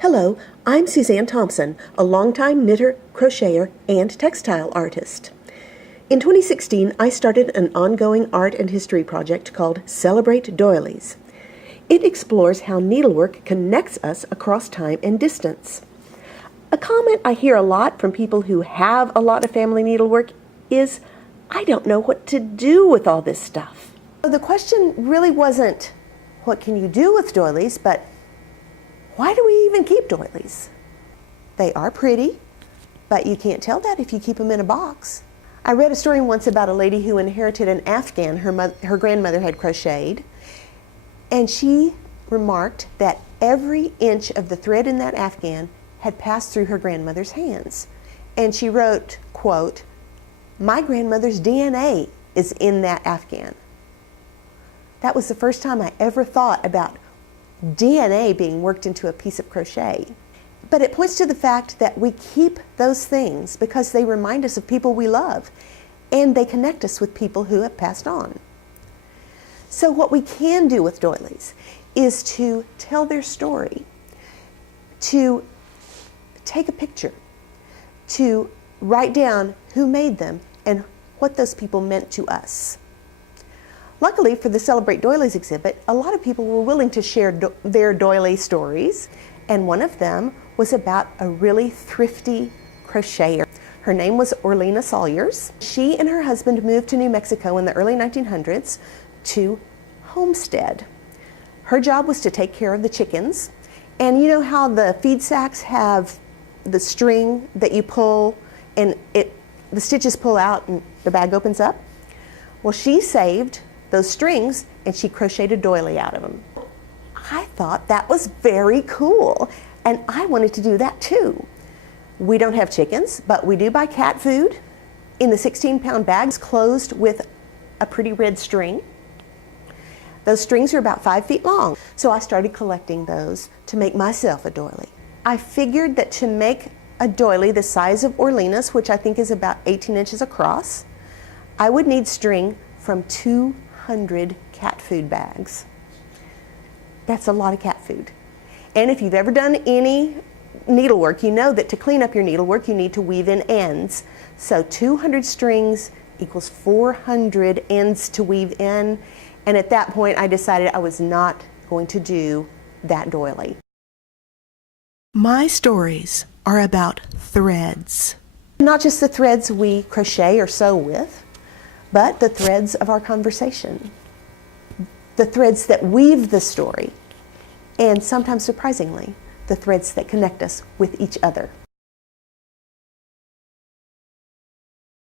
Hello, I'm Suzanne Thompson, a longtime knitter, crocheter, and textile artist. In 2016, I started an ongoing art and history project called Celebrate Doilies. It explores how needlework connects us across time and distance. A comment I hear a lot from people who have a lot of family needlework is, I don't know what to do with all this stuff. The question really wasn't, what can you do with doilies, but why do we even keep doilies? They are pretty, but you can't tell that if you keep them in a box. I read a story once about a lady who inherited an afghan her grandmother had crocheted, and she remarked that every inch of the thread in that afghan had passed through her grandmother's hands. And she wrote, quote, "My grandmother's DNA is in that afghan." That was the first time I ever thought about DNA being worked into a piece of crochet. But it points to the fact that we keep those things because they remind us of people we love, and they connect us with people who have passed on. So what we can do with doilies is to tell their story, to take a picture, to write down who made them and what those people meant to us. Luckily for the Celebrate Doilies exhibit, a lot of people were willing to share their doily stories, and one of them was about a really thrifty crocheter. Her name was Orlena Sawyers. She and her husband moved to New Mexico in the early 1900s to homestead. Her job was to take care of the chickens, and you know how the feed sacks have the string that you pull and the stitches pull out and the bag opens up? Well, she saved those strings and she crocheted a doily out of them. I thought that was very cool, and I wanted to do that too. We don't have chickens, but we do buy cat food in the 16-pound bags closed with a pretty red string. Those strings are about 5 feet long, so I started collecting those to make myself a doily. I figured that to make a doily the size of Orlena's, which I think is about 18 inches across, I would need string from 200 cat food bags. That's a lot of cat food. And if you've ever done any needlework, you know that to clean up your needlework, you need to weave in ends. So 200 strings equals 400 ends to weave in. And at that point, I decided I was not going to do that doily. My stories are about threads. Not just the threads we crochet or sew with, but the threads of our conversation. The threads that weave the story, and sometimes surprisingly, the threads that connect us with each other.